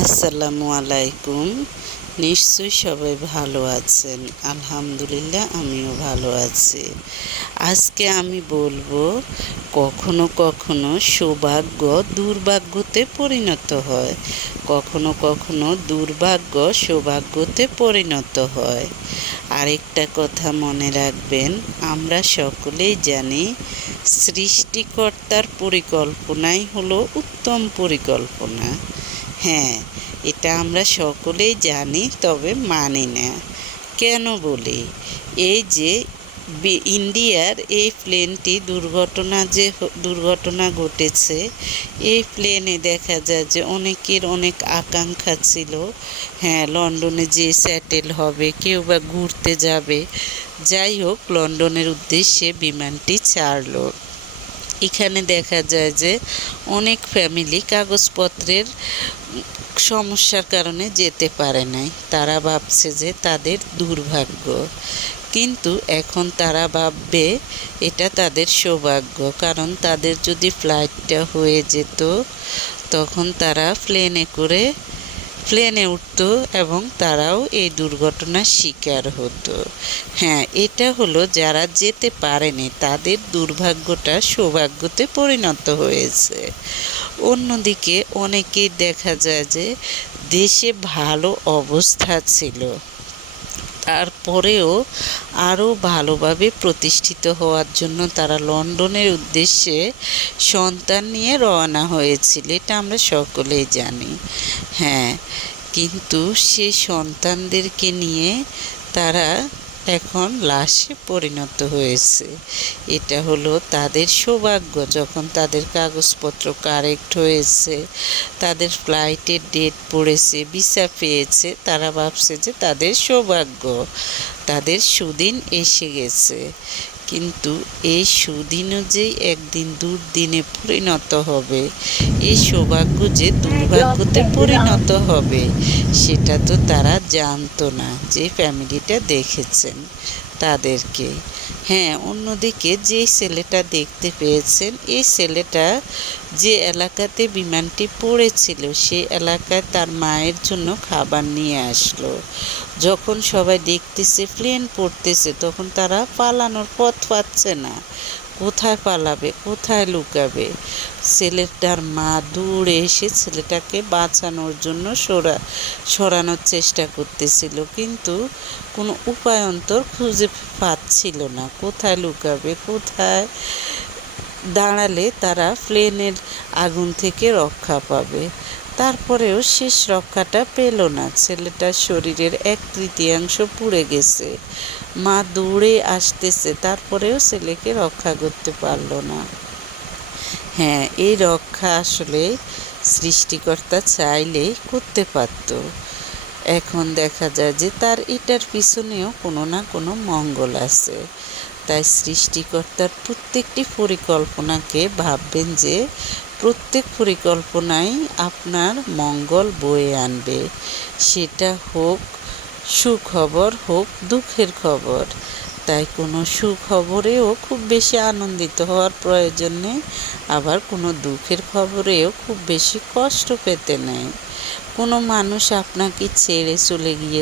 আসসালামু আলাইকুম। নিশ্চয়ই সবাই ভালো আছেন। আলহামদুলিল্লাহ, আমিও ভালো আছি। আজকে আমি বলব, কখনো কখনো সৌভাগ্য দুর্ভাগ্যতে পরিণত হয়। কখনো কখনো দুর্ভাগ্য সৌভাগ্যতে পরিণত হয়। আরেকটা কথা মনে রাখবেন, আমরা সকলেই জানি, সৃষ্টিকর্তার পরিকল্পনাই হলো উত্তম পরিকল্পনা। হ্যাঁ এটা আমরা সকলেই জানি, তবে মানি না। কেন বলি? এই যে ইন্ডিয়ার এই প্লেনটি দুর্ঘটনা যে দুর্ঘটনা ঘটেছে, এই প্লেনে দেখা যায় যে অনেকের অনেক আকাঙ্ক্ষা ছিল। হ্যাঁ লন্ডনে যে স্যাটেল হবে, কেউ বা ঘুরতে যাবে। যাই হোক, লন্ডনের উদ্দেশ্যে বিমানটি ছাড়লো। এখানে দেখা যায় যে অনেক ফ্যামিলি কাগজপত্রের সমস্যার কারণে যেতে পারে নাই। তারা ভাবছে যে তাদের দুর্ভাগ্য। কিন্তু এখন তারা ভাববে এটা তাদের সৌভাগ্য। কারণ তাদের যদি ফ্লাইটটা হয়ে যেত, তখন তারা প্লেনে করে প্লেনে উঠতো এবং তারাও এই দুর্ঘটনার শিকার হতো। হ্যাঁ এটা হলো যারা যেতে পারেনি, তাদের দুর্ভাগ্যটা সৌভাগ্যতে পরিণত হয়েছে। অন্যদিকে অনেকেই দেখা যায় যে দেশে ভালো অবস্থা ছিল। তারপরেও আরও ভালোভাবে প্রতিষ্ঠিত হওয়ার জন্য তারা লন্ডনের উদ্দেশ্যে সন্তান নিয়ে রওনা হয়েছিল, এটা আমরা সকলেই জানি। হ্যাঁ কিন্তু সে সন্তানদেরকে নিয়ে তারা এখন লাশে পরিণত হয়েছে। এটা হলো তাদের সৌভাগ্য, যখন তাদের কাগজপত্র কারেক্ট হয়েছে, তাদের ফ্লাইটের ডেট পড়েছে, ভিসা পেয়েছে, তারা ভাবছে যে তাদের সৌভাগ্য, তাদের সুদিন এসে গেছে। কিন্তু এই সুদিনও যে একদিন দুর্দিনে পরিণত হবে এই সৌভাগ্য যে দুর্ভাগ্যতে পরিণত হবে, সেটা তো তারা জানতো না যে ফ্যামিলিটা দেখেছেন। তাদেরকে। হ্যাঁ অন্যদিকে যে ছেলেটা দেখতে পেয়েছেন, এই ছেলেটা যে এলাকাতে বিমানটি পড়েছিল সেই এলাকায় তার মায়ের জন্য খাবার নিয়ে আসলো। যখন সবাই দেখতেছে প্লেন পড়তেছে, তখন তারা পালানোর পথ পাচ্ছে না। কোথায় পালাবে, কোথায় লুকাবে? ছেলেটার মা দূরে এসে ছেলেটাকে বাঁচানোর জন্য সরা, সরানোর চেষ্টা করতেছিল। কিন্তু কোনো উপায়ন্তর খুঁজে পাচ্ছিল না। কোথায় লুকাবে, কোথায় দাঁড়ালে তারা প্লেনের আগুন থেকে রক্ষা পাবে। তারপরেও শেষ রক্ষাটা পেল না। ছেলেটার শরীরের এক তৃতীয়াংশ পুড়ে গেছে। মা দৌড়ে আসতেছে, তারপরেও ছেলেকে রক্ষা করতে পারল না। হ্যাঁ এই রক্ষা আসলে সৃষ্টিকর্তা চাইলেই করতে পারত। এখন দেখা যায় যে তার এটার পিছনেও কোনো না কোনো মঙ্গল আছে। তাই সৃষ্টিকর্তার প্রত্যেকটি পরিকল্পনাকে ভাববেন যে প্রত্যেক পরিকল্পনাই আপনার মঙ্গল বয়ে আনবে। সেটা হোক সুখবর, হোক দুঃখের খবর। তাই কোনো সুখবরেও খুব বেশি আনন্দিত হওয়ার প্রয়োজন নেই, আবার কোনো দুঃখের খবরেও খুব বেশি কষ্ট পেতে নেই। কোনো মানুষ আপনাকে ছেড়ে চলে গিয়ে